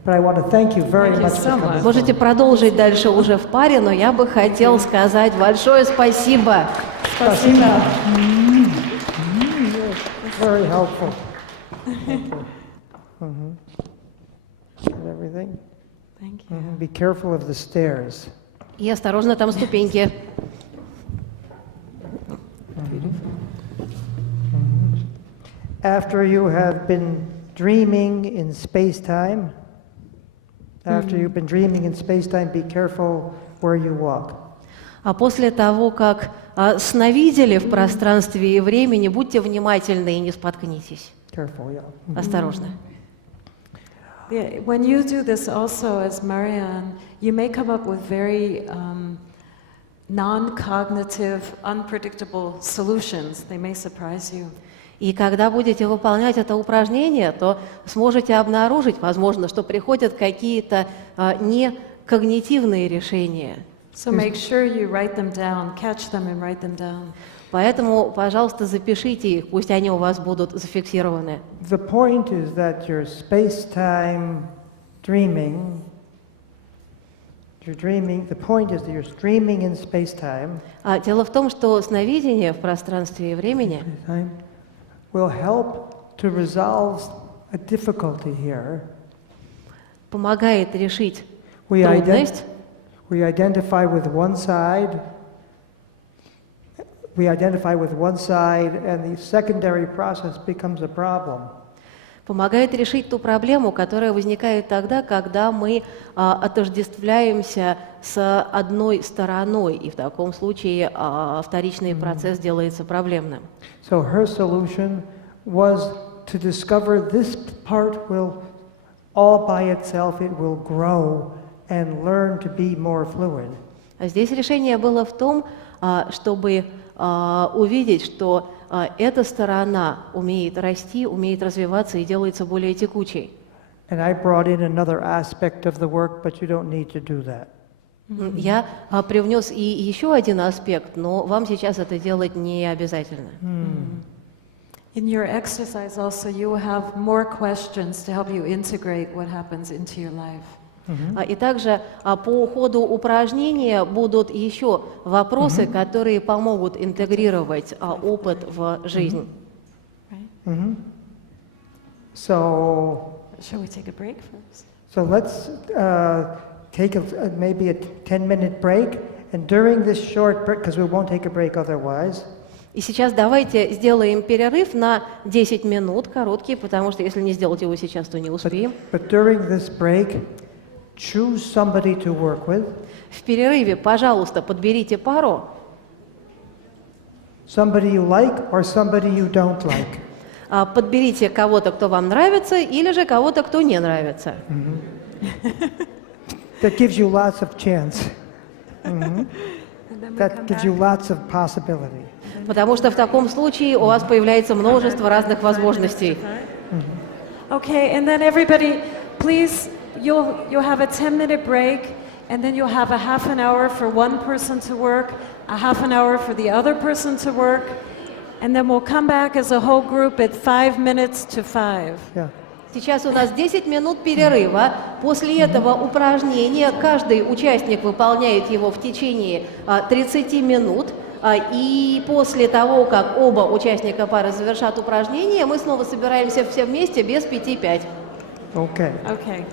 But I want to thank you very Thank you much so for coming. much. Можете продолжить дальше уже в паре, но я бы хотел сказать большое спасибо. Спасибо. Very helpful. Thank you. Is everything? Thank you. Be careful of the stairs. И осторожно, там ступеньки. After you have been dreaming in space-time, be careful where you walk. А после того, как сновидели в пространстве и времени, будьте внимательны и не споткнитесь. Careful, yeah. Осторожно. Yeah, when you do this also as Marianne, you may come up with very non-cognitive, unpredictable solutions. They may surprise you. И когда будете выполнять это упражнение, то сможете обнаружить, возможно, что приходят какие-то не когнитивные решения. So make sure you write them down, catch them and write them down. Поэтому, пожалуйста, запишите их, пусть они у вас будут зафиксированы. The point is that your space-time dreaming, the point is that you're dreaming in space-time, Дело в том, что сновидение в пространстве и времени will help to resolve a difficulty here. помогает решить We трудность. We identify with one side, and the secondary process becomes a problem. Помогает решить ту проблему, которая возникает тогда, когда мы отождествляемся с одной стороной, и в таком случае вторичный процесс делается проблемным. So her solution was to discover this part will, all by itself, it will grow and learn to be more fluid. А здесь решение было в том, чтобы увидеть, что эта сторона умеет расти, умеет развиваться и делается более текучей. And I brought in another aspect of the work, but you don't need to do that. Я привнес и еще один аспект, но вам сейчас это делать не обязательно. In your exercise also, you will have more questions to help you integrate what happens into your life. И также по ходу упражнения будут еще вопросы, которые помогут интегрировать опыт в жизнь. So Shall we take a break first? let's take maybe a 10-minute break, and during this short break, because we won't take a break otherwise. И сейчас давайте сделаем перерыв на 10 минут, короткий, потому что если не сделать его сейчас, то не успеем. But during this break, choose somebody to work with. В перерыве, пожалуйста, подберите пару, Somebody you like or somebody you don't like. подберите кого-то, кто вам нравится, или же кого-то, кто не нравится. That gives you lots of chance. That gives you lots of possibility. Потому что в таком случае у вас появляется множество разных возможностей. Okay, and then everybody, please, you'll have a 10-minute break, and then you'll have a half an hour for one person to work, a half an hour for the other person to work, and then we'll come back as a whole group at 5 minutes to 5. Yeah. Сейчас у нас 10 минут перерыва. После этого упражнения каждый участник выполняет его в течение 30 минут. И после того, как оба участника пары завершат упражнение, мы снова собираемся все вместе без 5-5. Okay. Okay.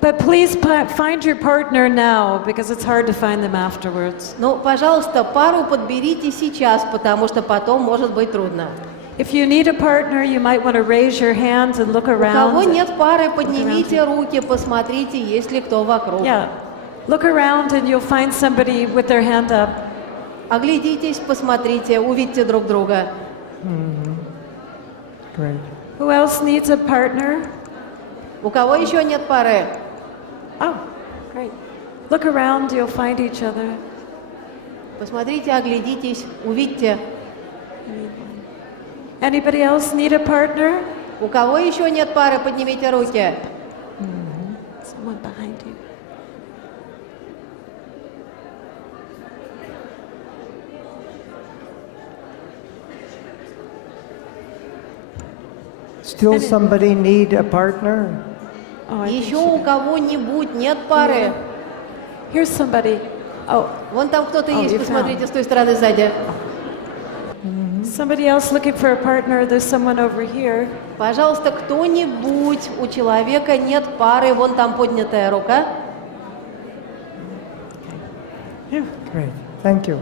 But please find your partner now, because it's hard to find them afterwards. Но, пожалуйста, пару подберите сейчас, потому что потом может быть трудно. If you need a partner, you might want to raise your hand and look У кого around. нет пары, поднимите руки, посмотрите, есть ли кто вокруг. Yeah. Look around and you'll find somebody with their hand up. Оглядитесь, посмотрите, увидьте друг друга. Great. Who else needs a partner? У кого еще нет пары? Oh, great. Look around, you'll find each other. Посмотрите, оглядитесь, увидьте. Anybody else need a partner? У кого еще нет пары, поднимите руки. Someone behind you. Still somebody need a partner? Oh, I think Еще she у did. кого-нибудь нет пары? Here's somebody. Oh, Вон там кто-то Oh, есть, you посмотрите, с той стороны сзади. somebody else looking for a partner. There's someone over here. Пожалуйста, кто-нибудь, у человека нет пары, вон там поднятая рука. Great. Thank you.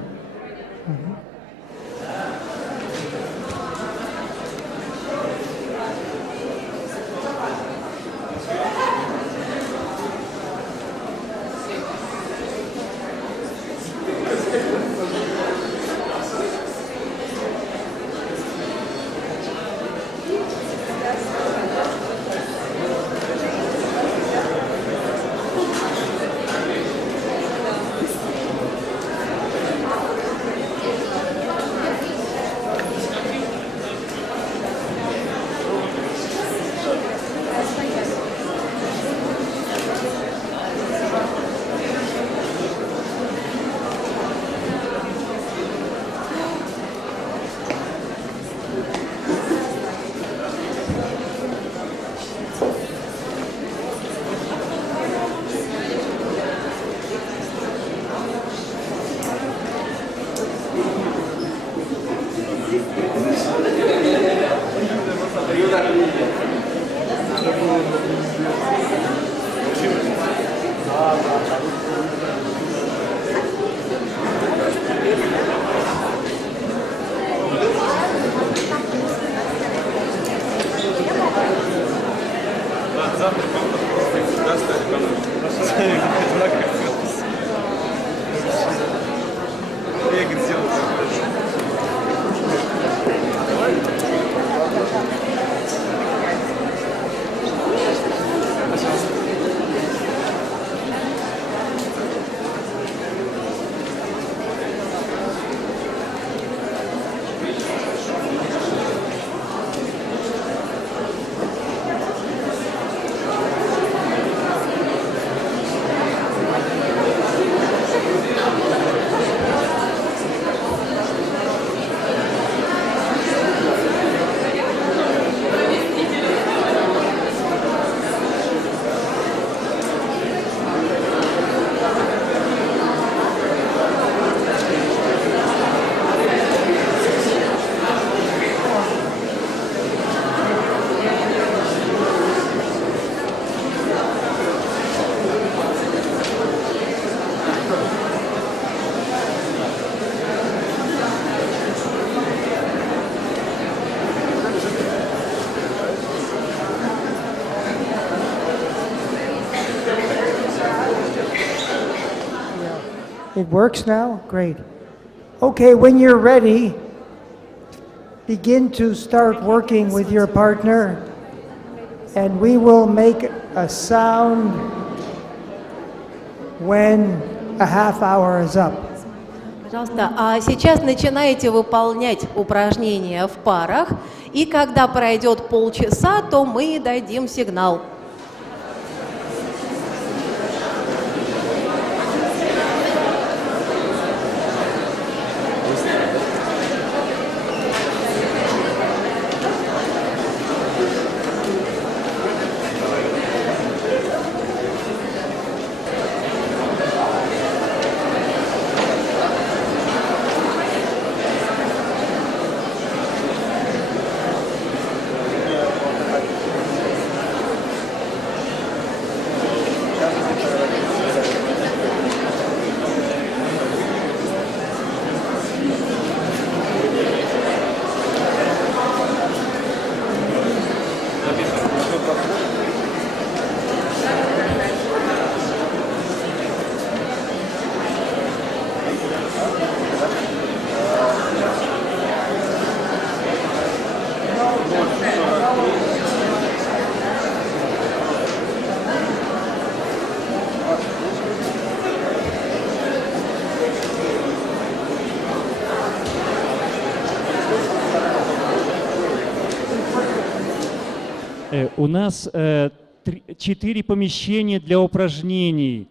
It works now? Great. Okay, when you're ready, begin to start working with your partner, and we will make a sound when a half hour is up. Пожалуйста, а сейчас начинаете выполнять упражнения в парах, и когда пройдет полчаса, то мы дадим сигнал. У нас 4 помещения для упражнений.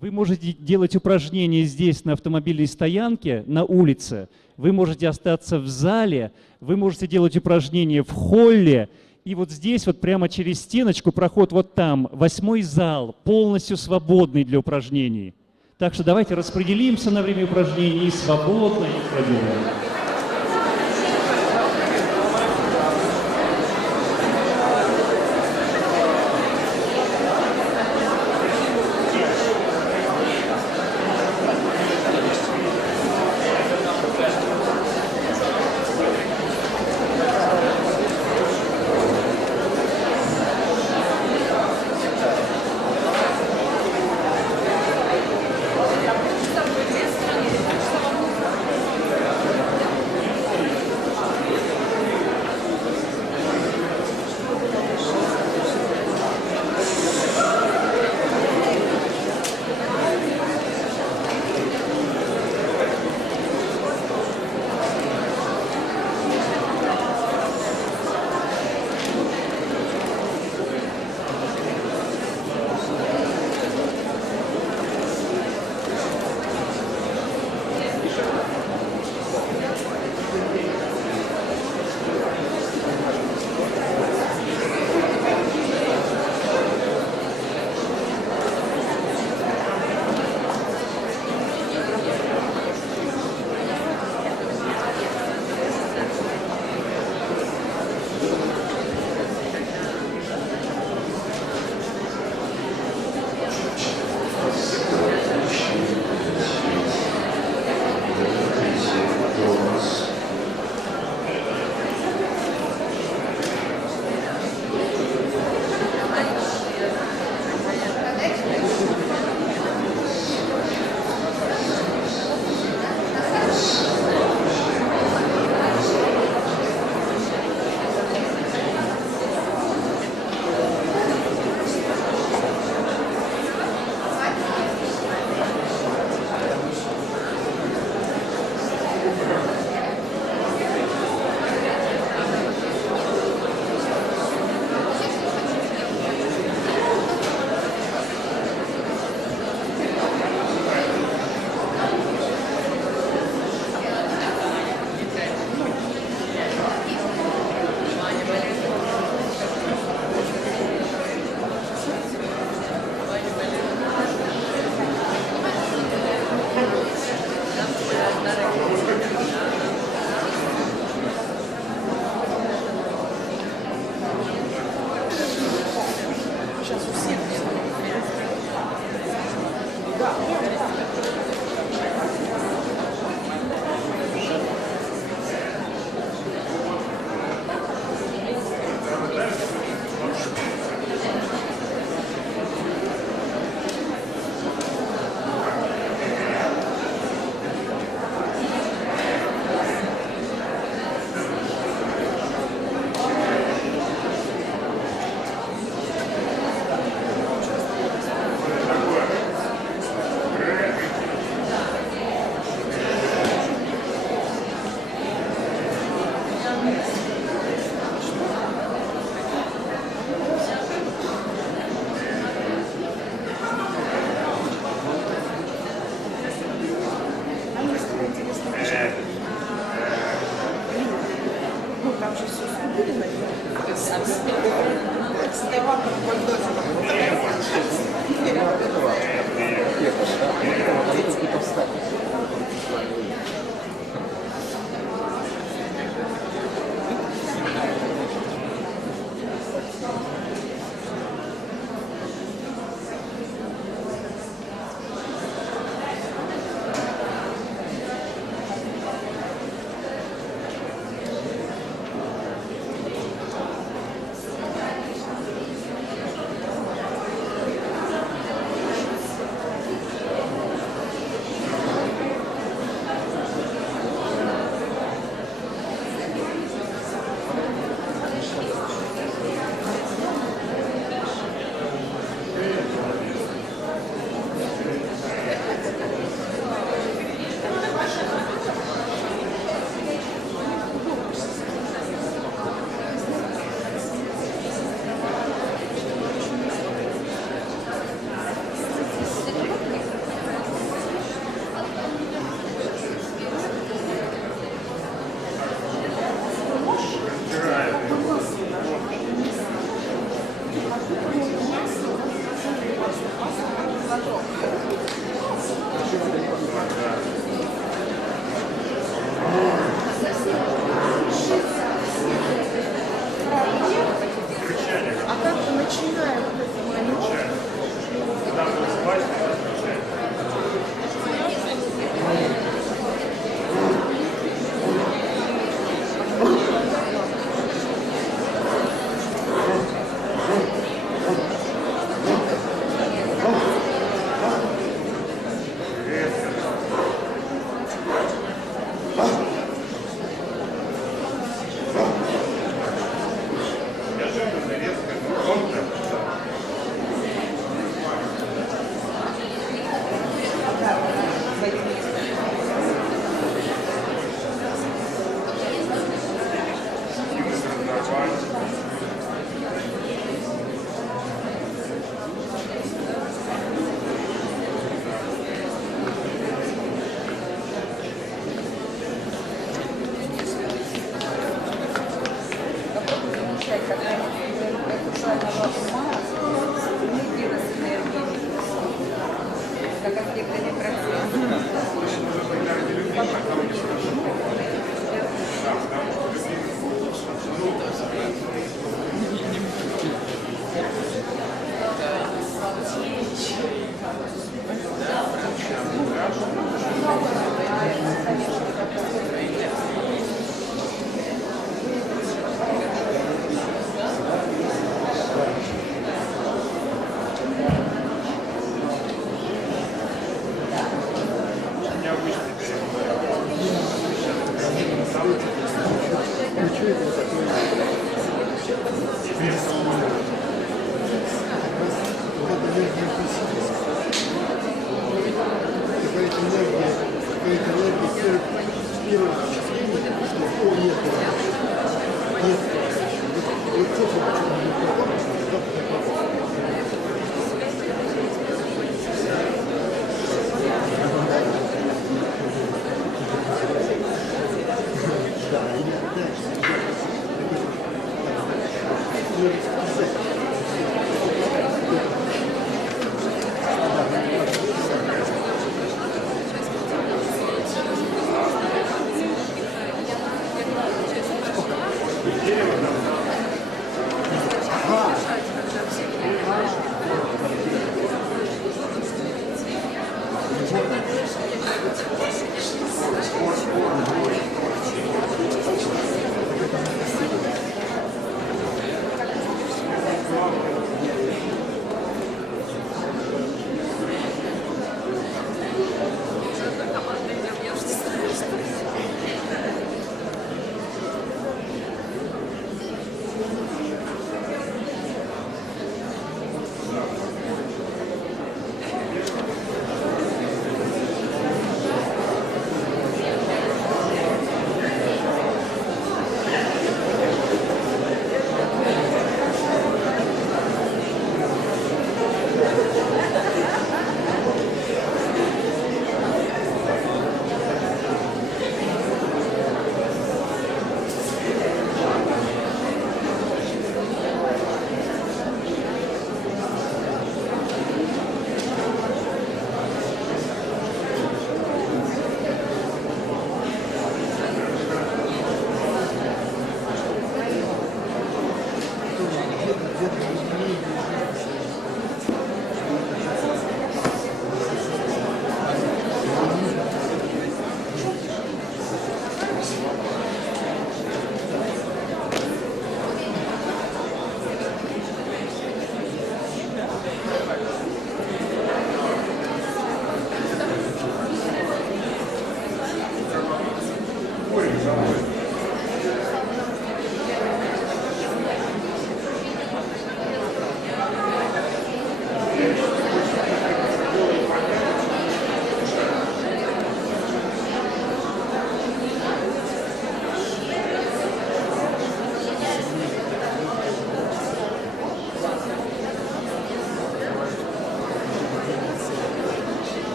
Вы можете делать упражнения здесь, на автомобильной стоянке, на улице. Вы можете остаться в зале. Вы можете делать упражнения в холле. И вот здесь, вот прямо через стеночку, проход вот там, 8-й зал, полностью свободный для упражнений. Так что давайте распределимся на время упражнений и свободно их проделаем.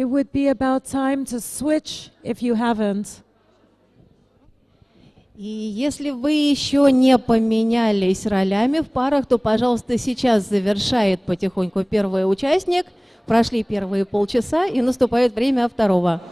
It would be about time to switch if you haven't. И если вы еще не поменялись ролями в парах, то, пожалуйста, сейчас завершает потихоньку первый участник. Прошли первые полчаса, и наступает время второго.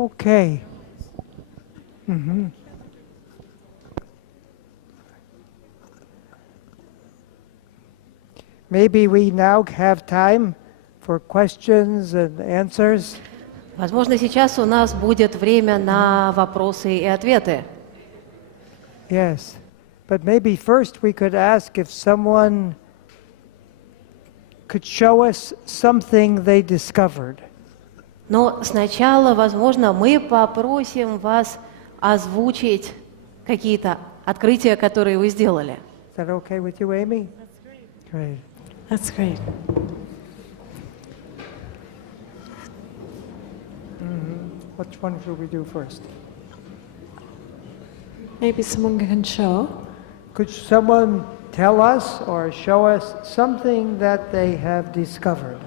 Okay. Maybe we now have time for questions and answers. Возможно, сейчас у нас будет время на вопросы и ответы. Yes. But maybe first we could ask if someone could show us something they discovered. Но сначала, возможно, мы попросим вас озвучить какие-то открытия, которые вы сделали. Is that okay with you, Amy? That's great. That's great. Which one should we do first? Maybe someone can show. Could someone tell us or show us something that they have discovered?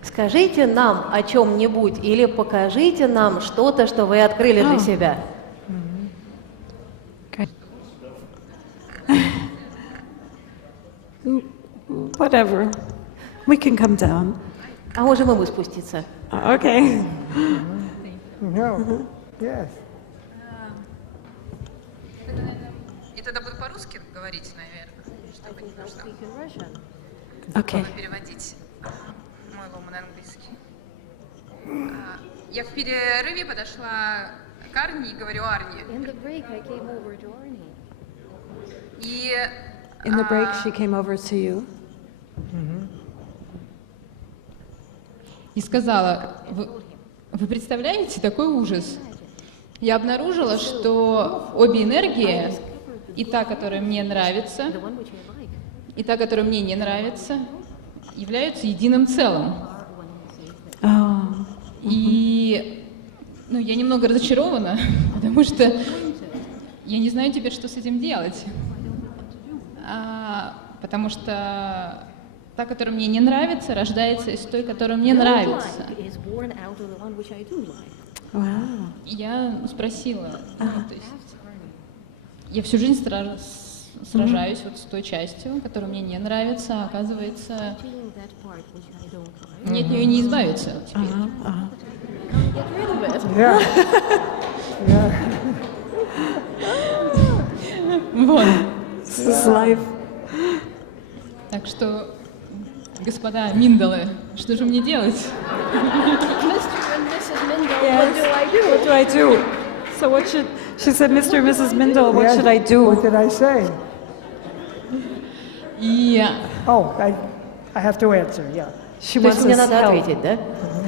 Скажите нам о чем-нибудь или покажите нам что-то, что вы открыли для себя. Good. Whatever. We can come down. А можем и мы спуститься. Okay. No. Yes. И тогда буду по-русски говорить, наверное, чтобы не нужно Okay. переводить мой лом на английский. Я в перерыве подошла к Арни и говорю: Арни. И In the break, she came over to you. И сказала: вы представляете такой ужас? Я обнаружила, что обе энергии, и та, которая мне нравится, и та, которая мне не нравится, являются единым целым. Oh. И я немного разочарована, потому что я не знаю теперь, что с этим делать. Потому что та, которая мне не нравится, рождается из той, которая мне нравится. Wow. И я спросила, то есть я всю жизнь сражаюсь вот с той частью, которая мне не нравится, а оказывается, мне от нее не избавиться теперь. Yeah. Yeah. Вот. This is life. Так что, господа Минделлы, что же мне делать? What do I do? So what should, she said, Mr. and Mrs. Mindell, what Yes. should I do? What did I say? И Oh, I have to answer. Yeah. She То есть wants мне us надо help. ответить, да?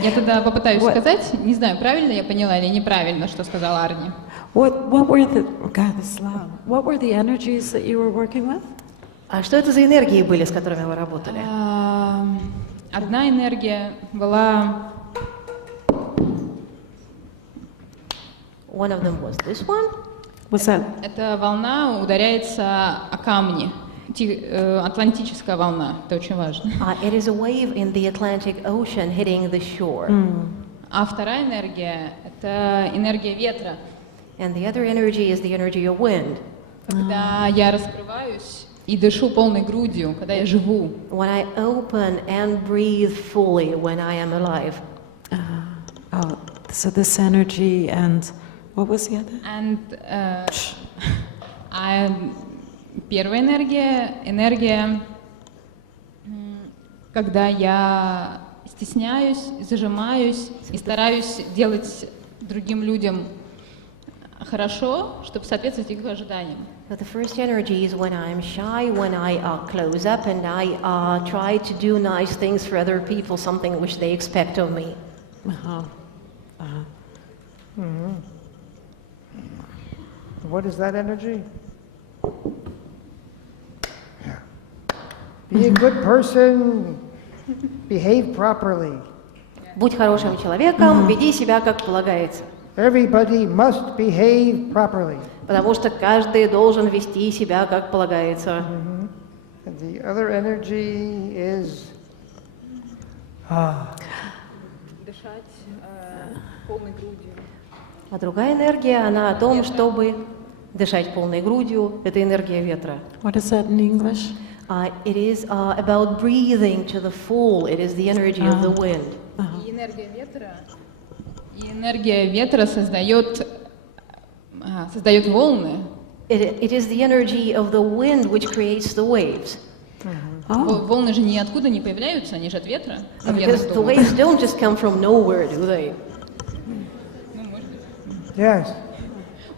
я тогда попытаюсь Вот. сказать, не знаю, правильно я поняла или неправильно, что сказал Арни. What were the, God, this is loud. What were the energies that you were working with? А что это за энергии были, с которыми вы работали? Одна энергия была... One of them was this one. What's that? Эта волна ударяется о камни. Атлантическая волна, это очень важно. It is a wave in the Atlantic Ocean hitting the shore. А вторая энергия — это энергия ветра. And the other energy is the energy of wind. Когда я раскрываюсь и дышу полной грудью, когда я живу. When I open and breathe fully when I am alive. Oh, so this energy and what was the other? А первая энергия, когда я стесняюсь, зажимаюсь и стараюсь делать другим людям хорошо, чтобы соответствовать их ожиданиям. But the first energy is when I'm shy, when I close up and I try to do nice things for other people, something which they expect of me. What is that energy? Be a good person, behave properly. Будь хорошим человеком, веди себя как полагается. Everybody must behave properly. Потому что каждый должен вести себя как полагается. And the other energy is Дышать полной грудью. А другая энергия, она о том, чтобы дышать полной грудью. Это энергия ветра. What is that in English? It is about breathing to the full. It is the energy of the wind. И энергия ветра, И энергия ветра создает волны. It is the energy of the wind which creates the waves. Волны же ниоткуда не появляются, они же от ветра. Ну, я Because так the думаю. waves don't just come from nowhere, do they? Yes,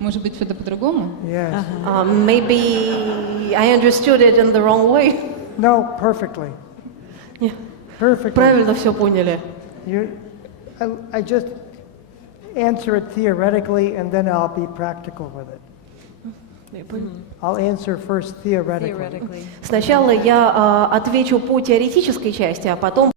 Может быть, это по-другому? yes. Maybe I understood it in the wrong way. No, perfectly. Yeah. Perfectly. Правильно все поняли. I just answer it theoretically and then I'll be practical with it. I'll answer first theoretically. Theoretically. Сначала я отвечу по теоретической части, а потом